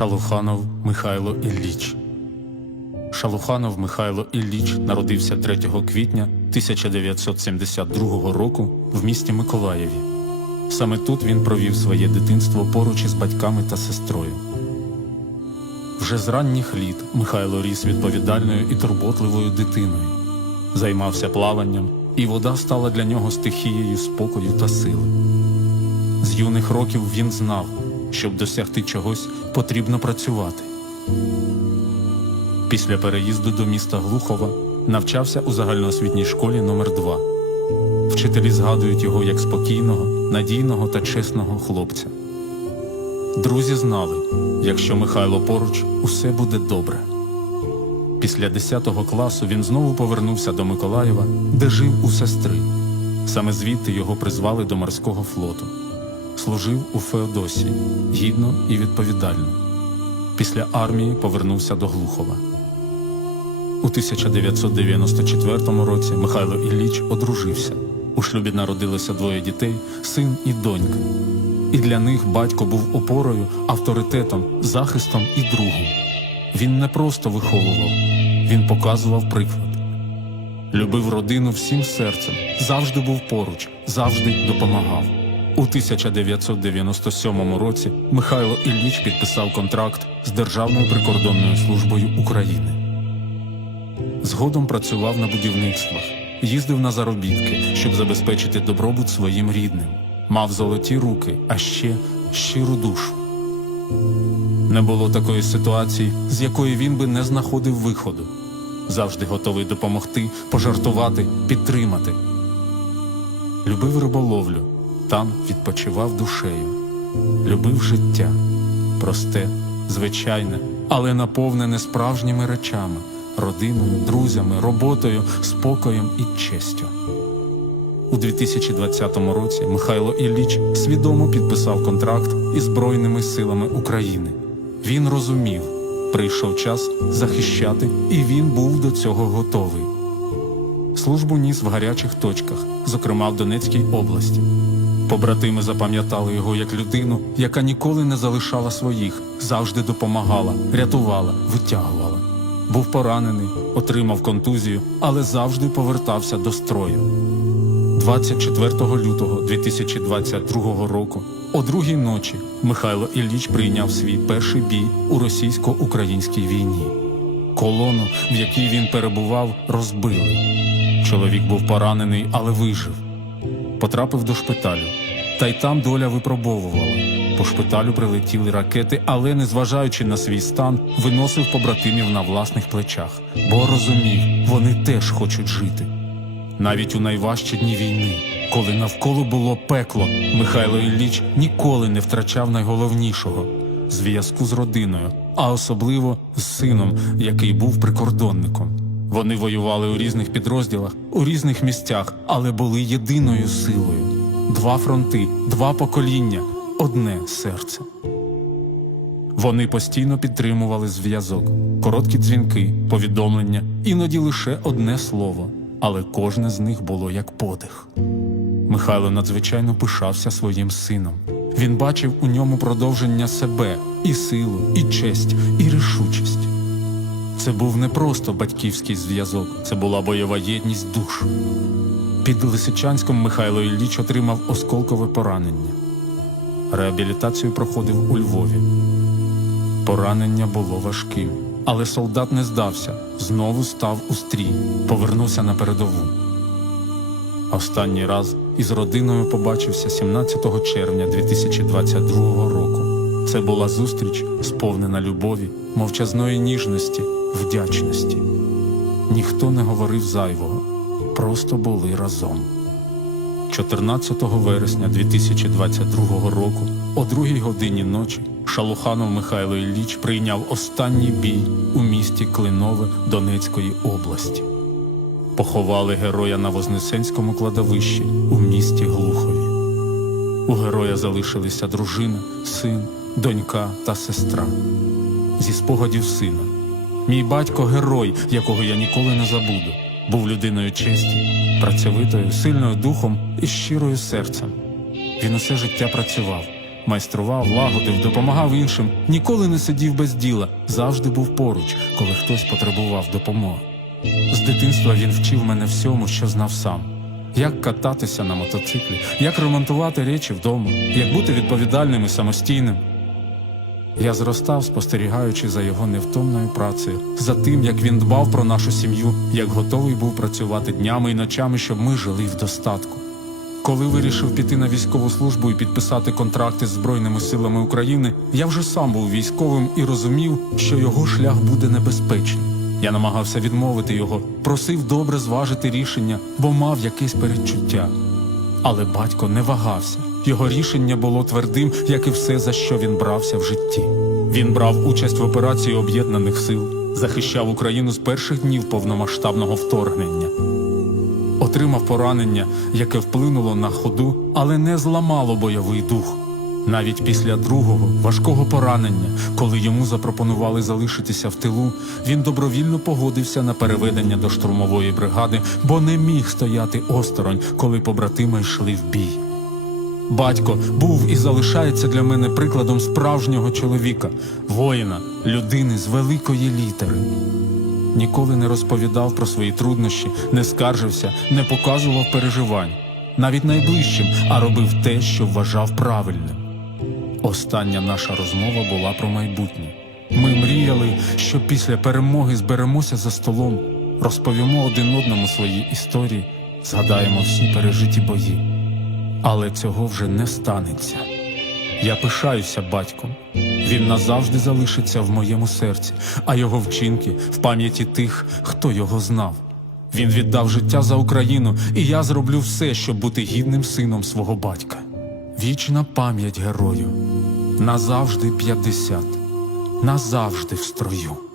Шалуханов Михайло Ілліч. Шалуханов Михайло Ілліч народився 3 квітня 1972 року в місті Миколаєві. Саме тут він провів своє дитинство поруч із батьками та сестрою. Вже з ранніх літ Михайло ріс відповідальною і турботливою дитиною, займався плаванням, і вода стала для нього стихією спокою та сили. З юних років він знав, щоб досягти чогось, потрібно працювати. Після переїзду до міста Глухова навчався у загальноосвітній школі номер 2 Вчителі згадують його як спокійного, надійного та чесного хлопця. Друзі знали, якщо Михайло поруч, усе буде добре. Після 10 класу він знову повернувся до Миколаєва, де жив у сестри. Саме звідти його призвали до морського флоту. Служив у Феодосії гідно і відповідально. Після армії повернувся до Глухова. У 1994 році Михайло Ілліч одружився. У шлюбі народилося двоє дітей, син і донька. І для них батько був опорою, авторитетом, захистом і другом. Він не просто виховував, він показував приклад. Любив родину всім серцем, завжди був поруч, завжди допомагав. У 1997 році Михайло Ілліч підписав контракт з Державною прикордонною службою України. Згодом працював на будівництвах, їздив на заробітки, щоб забезпечити добробут своїм рідним. Мав золоті руки, а ще щиру душу. Не було такої ситуації, з якої він би не знаходив виходу. Завжди готовий допомогти, пожартувати, підтримати. Любив риболовлю, там відпочивав душею. Любив життя, просте, звичайне, але наповнене справжніми речами, родиною, друзями, роботою, спокоєм і честю. У 2020 році Михайло Ілліч свідомо підписав контракт із Збройними силами України. Він розумів, прийшов час захищати, і він був до цього готовий. Службу ніс в гарячих точках, зокрема в Донецькій області. Побратими запам'ятали його як людину, яка ніколи не залишала своїх, завжди допомагала, рятувала, витягувала. Був поранений, отримав контузію, але завжди повертався до строю. 24 лютого 2022 року о другій ночі Михайло Ілліч прийняв свій перший бій у російсько-українській війні. Колону, в якій він перебував, розбили. Чоловік був поранений, але вижив. Потрапив до шпиталю. Та й там доля випробовувала. По шпиталю прилетіли ракети, але, незважаючи на свій стан, виносив побратимів на власних плечах, бо розумів, вони теж хочуть жити. Навіть у найважчі дні війни, коли навколо було пекло, Михайло Ілліч ніколи не втрачав найголовнішого зв'язку з родиною, а особливо з сином, який був прикордонником. Вони воювали у різних підрозділах, у різних місцях, але були єдиною силою. Два фронти, два покоління, одне серце. Вони постійно підтримували зв'язок, короткі дзвінки, повідомлення, іноді лише одне слово, але кожне з них було як подих. Михайло надзвичайно пишався своїм сином. Він бачив у ньому продовження себе, і силу, і честь, і рішучість. Це був не просто батьківський зв'язок, це була бойова єдність душ. Під Лисичанськом Михайло Ілліч отримав осколкове поранення. Реабілітацію проходив у Львові. Поранення було важким, але солдат не здався, знову став у стрій, повернувся на передову. Останній раз із родиною побачився 17 червня 2022 року. Це була зустріч, сповнена любові, мовчазної ніжності, вдячності. Ніхто не говорив зайвого, просто були разом. 14 вересня 2022 року, о другій годині ночі, Шалуханов Михайло Ілліч прийняв останній бій у місті Клинове Донецької області. Поховали героя на Вознесенському кладовищі у місті Глухові. У героя залишилися дружина, син, донька та сестра. Зі спогадів сина. Мій батько герой, якого я ніколи не забуду. Був людиною честі, працьовитою, сильною духом і щирою серцем. Він усе життя працював, Майстрував, лагодив, допомагав іншим, ніколи не сидів без діла, завжди був поруч, коли хтось потребував допомоги. З дитинства він вчив мене всьому, що знав сам. Як кататися на мотоциклі, як ремонтувати речі вдома, як бути відповідальним і самостійним. Я зростав, спостерігаючи за його невтомною працею, за тим, як він дбав про нашу сім'ю, як готовий був працювати днями і ночами, щоб ми жили в достатку. Коли вирішив піти на військову службу і підписати контракти з Збройними силами України, я вже сам був військовим і розумів, що його шлях буде небезпечним. Я намагався відмовити його, просив добре зважити рішення, бо мав якесь передчуття. Але батько не вагався. Його рішення було твердим, як і все, за що він брався в житті. Він брав участь в операції об'єднаних сил, захищав Україну з перших днів повномасштабного вторгнення. Отримав поранення, яке вплинуло на ходу, але не зламало бойовий дух. Навіть після другого важкого поранення, коли йому запропонували залишитися в тилу, він добровільно погодився на переведення до штурмової бригади, бо не міг стояти осторонь, коли побратими йшли в бій. Батько був і залишається для мене прикладом справжнього чоловіка, воїна, людини з великої літери. Ніколи не розповідав про свої труднощі, не скаржився, не показував переживань, навіть найближчим, а робив те, що вважав правильним. Остання наша розмова була про майбутнє. Ми мріяли, що після перемоги зберемося за столом, розповімо один одному свої історії, згадаємо всі пережиті бої. Але цього вже не станеться. Я пишаюся батьком. Він назавжди залишиться в моєму серці, а його вчинки в пам'яті тих, хто його знав. Він віддав життя за Україну, і я зроблю все, щоб бути гідним сином свого батька. Вічна пам'ять герою. Назавжди 50. Назавжди в строю.